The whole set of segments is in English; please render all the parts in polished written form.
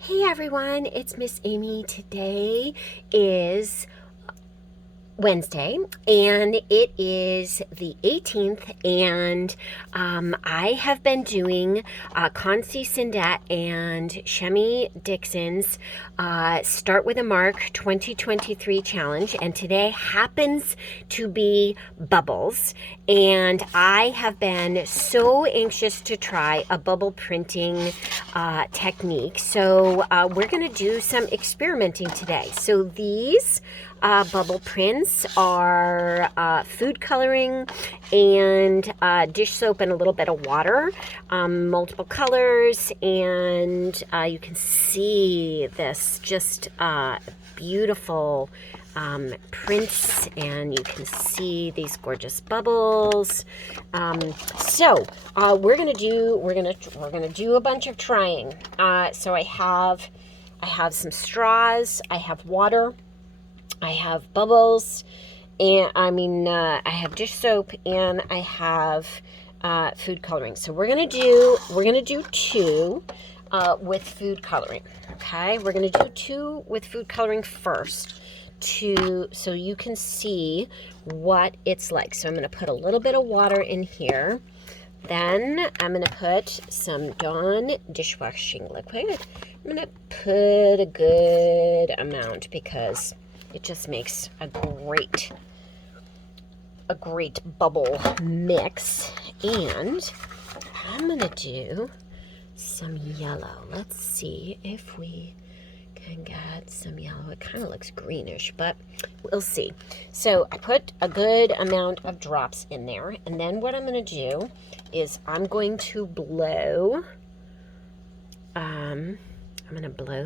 Hey everyone, it's Miss Amy. Today is Wednesday and it is the 18th, and I have been doing Concy Sindat and Shemi Dixon's Start with a Mark 2023 challenge, and today happens to be bubbles, and I have been so anxious to try a bubble printing technique. So we're going to do some experimenting today. So these bubble prints are food coloring and dish soap and a little bit of water, multiple colors, and you can see this just beautiful prints, and you can see these gorgeous bubbles. So we're gonna do a bunch of trying. So I have some straws, I have water, I have bubbles, and I have dish soap, and I have food coloring. So we're gonna do two with food coloring. Okay, we're gonna do two with food coloring first, so you can see what it's like. So I'm gonna put a little bit of water in here. Then I'm going to put some Dawn dishwashing liquid. I'm going to put a good amount because it just makes a great bubble mix. And I'm going to do some yellow. Let's see if we can get some yellow. It kind of looks greenish, but we'll see. So I put a good amount of drops in there, and then what I'm going to do is I'm going to blow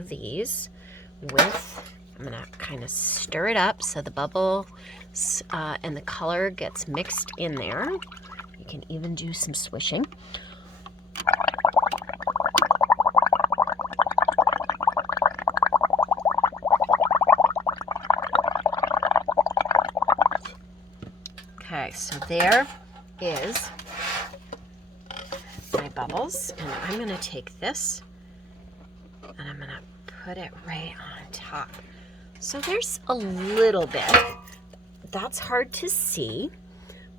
these with, I'm going to kind of stir it up so the bubble and the color gets mixed in there. You can even do some swishing. Okay, so there is my bubbles, and I'm going to take this and I'm going to put it right on top. So there's a little bit. That's hard to see,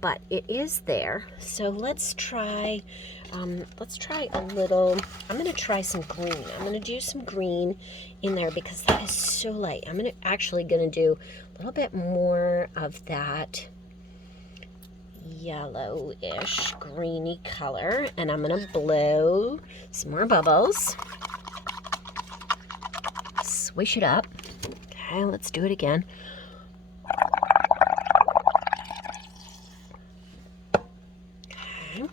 but it is there. So let's try a little. I'm going to try some green. I'm going to do some green in there because that is so light. I'm actually going to do a little bit more of that yellowish greeny color, and I'm gonna blow some more bubbles, swish it up. Okay, let's do it again. Okay,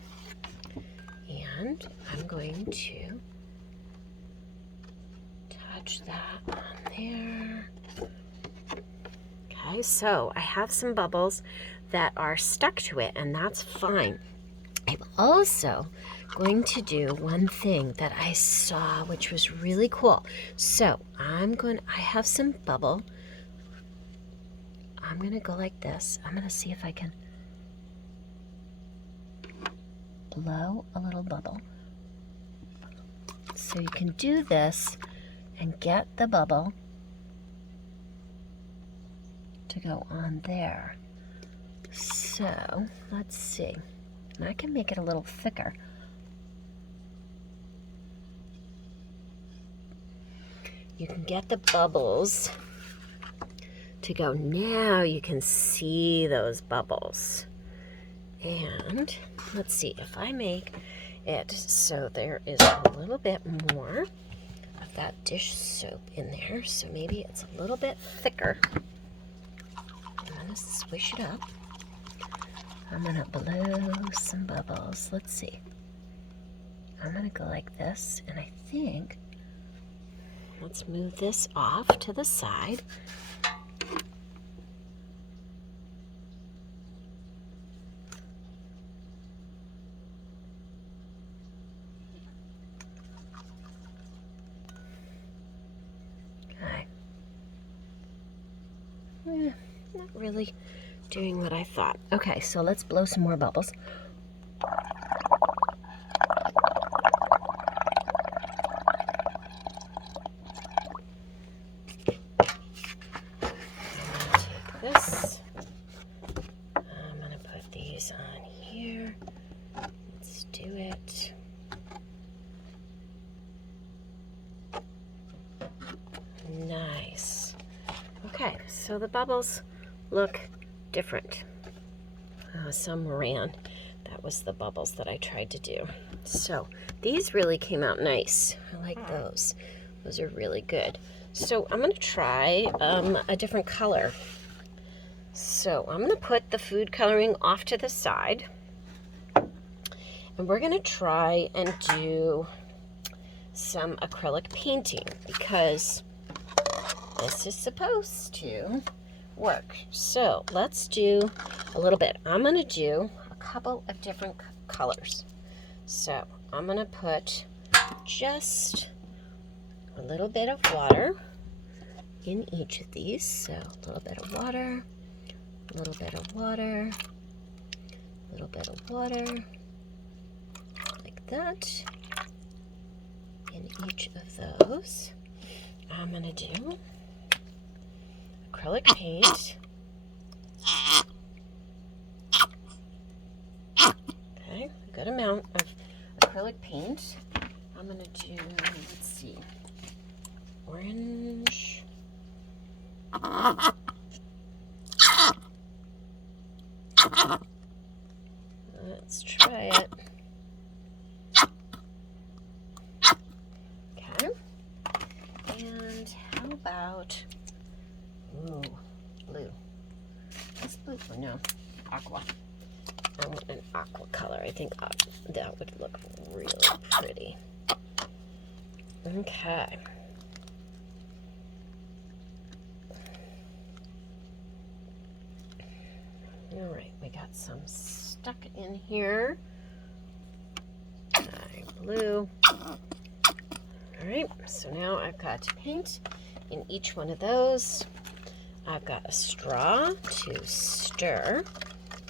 and I'm going to touch that on there. Okay, so I have some bubbles that are stuck to it, and that's fine. I'm also going to do one thing that I saw, which was really cool. So I have some bubble. I'm going to go like this. I'm going to see if I can blow a little bubble. So you can do this and get the bubble to go on there. So let's see. And I can make it a little thicker. You can get the bubbles to go. Now you can see those bubbles. And let's see if I make it so there is a little bit more of that dish soap in there. So maybe it's a little bit thicker. I'm going to swish it up. I'm going to blow some bubbles. Let's see. I'm going to go like this, and I think, let's move this off to the side. Okay. Not really doing what I thought. Okay, so let's blow some more bubbles. so the bubbles look different. Some ran. That was the bubbles that I tried to do. So these really came out nice. I like those. Those are really good. So I'm going to try a different color. So I'm going to put the food coloring off to the side. And we're going to try and do some acrylic painting because this is supposed to work. So let's do a little bit. I'm going to do a couple of different colors. So I'm going to put just a little bit of water in each of these. So a little bit of water, a little bit of water, a little bit of water, like that. In each of those, I'm going to do acrylic paint. Okay, a good amount of acrylic paint. I'm going to do, let's see, orange. Let's try it. Okay. And how about, ooh, blue. What's blue for? No, aqua. I want an aqua color. I think that would look really pretty. Okay. All right, we got some stuck in here. Blue. All right, so now I've got paint in each one of those. I've got a straw to stir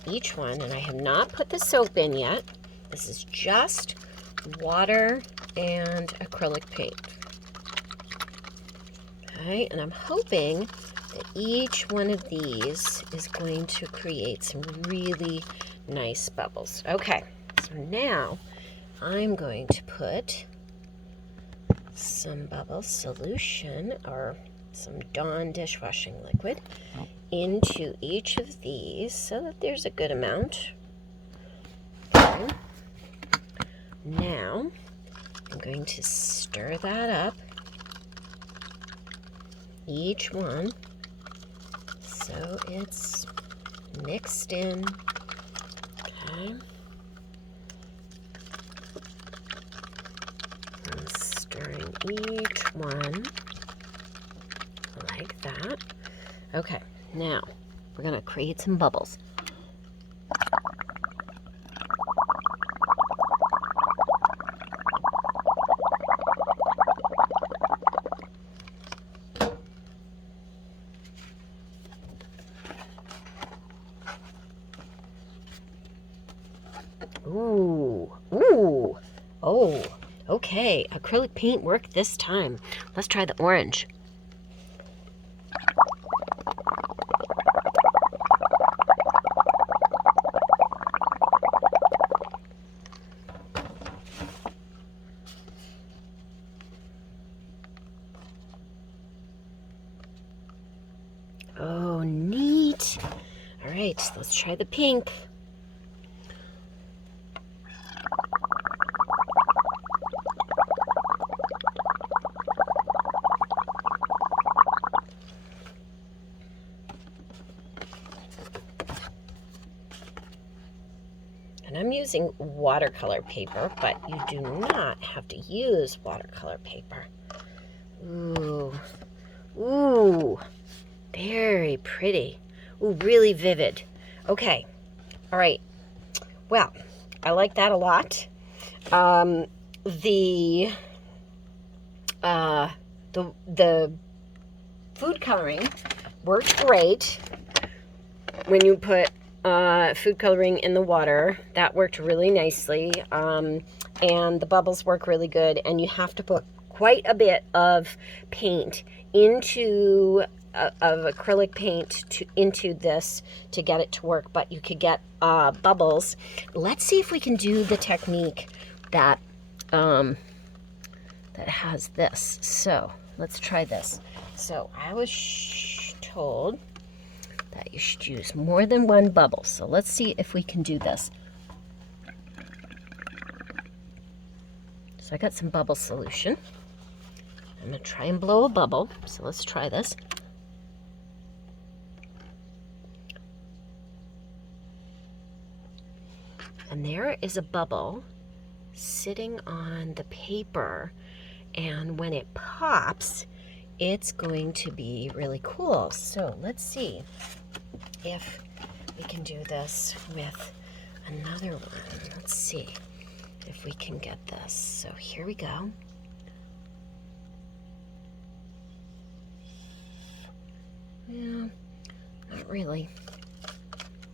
each one, and I have not put the soap in yet. This is just water and acrylic paint. Okay, and I'm hoping that each one of these is going to create some really nice bubbles. Okay, so now I'm going to put some bubble solution or some Dawn dishwashing liquid into each of these so that there's a good amount. Okay. Now I'm going to stir that up, each one, so it's mixed in. Okay. I'm stirring each one like that. Okay, now we're going to create some bubbles. Ooh, ooh, oh, okay, acrylic paint worked this time. Let's try the orange. Oh, neat. All right, let's try the pink. And I'm using watercolor paper, but you do not have to use watercolor paper. Ooh, ooh, very pretty. Ooh, really vivid. Okay, all right. Well, I like that a lot. The food coloring worked great when you put food coloring in the water. That worked really nicely, and the bubbles work really good, and you have to put quite a bit of paint into of acrylic paint into this to get it to work, but you could get bubbles. Let's see if we can do the technique that that has this. So let's try this. So I was told that you should use more than one bubble. So let's see if we can do this. So I got some bubble solution. I'm going to try and blow a bubble. So let's try this. And there is a bubble sitting on the paper. And when it pops, it's going to be really cool. So let's see if we can do this with another one. Let's see if we can get this. So here we go. Yeah, not really.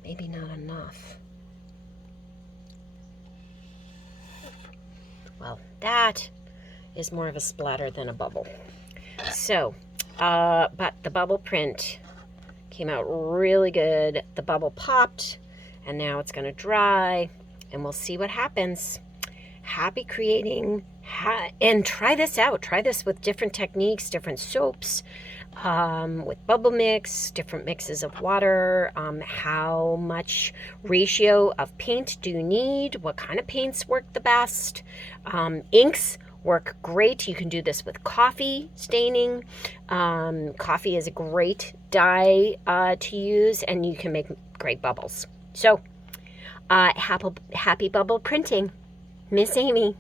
Maybe not enough. Well, that is more of a splatter than a bubble. So, but the bubble print came out really good. The bubble popped, and now it's gonna dry, and we'll see what happens. Happy creating, and try this out. Try this with different techniques, different soaps, with bubble mix, different mixes of water. How much ratio of paint do you need? What kind of paints work the best? Inks work great. You can do this with coffee staining. Coffee is a great dye to use, and you can make great bubbles. So happy bubble printing. Miss Amy.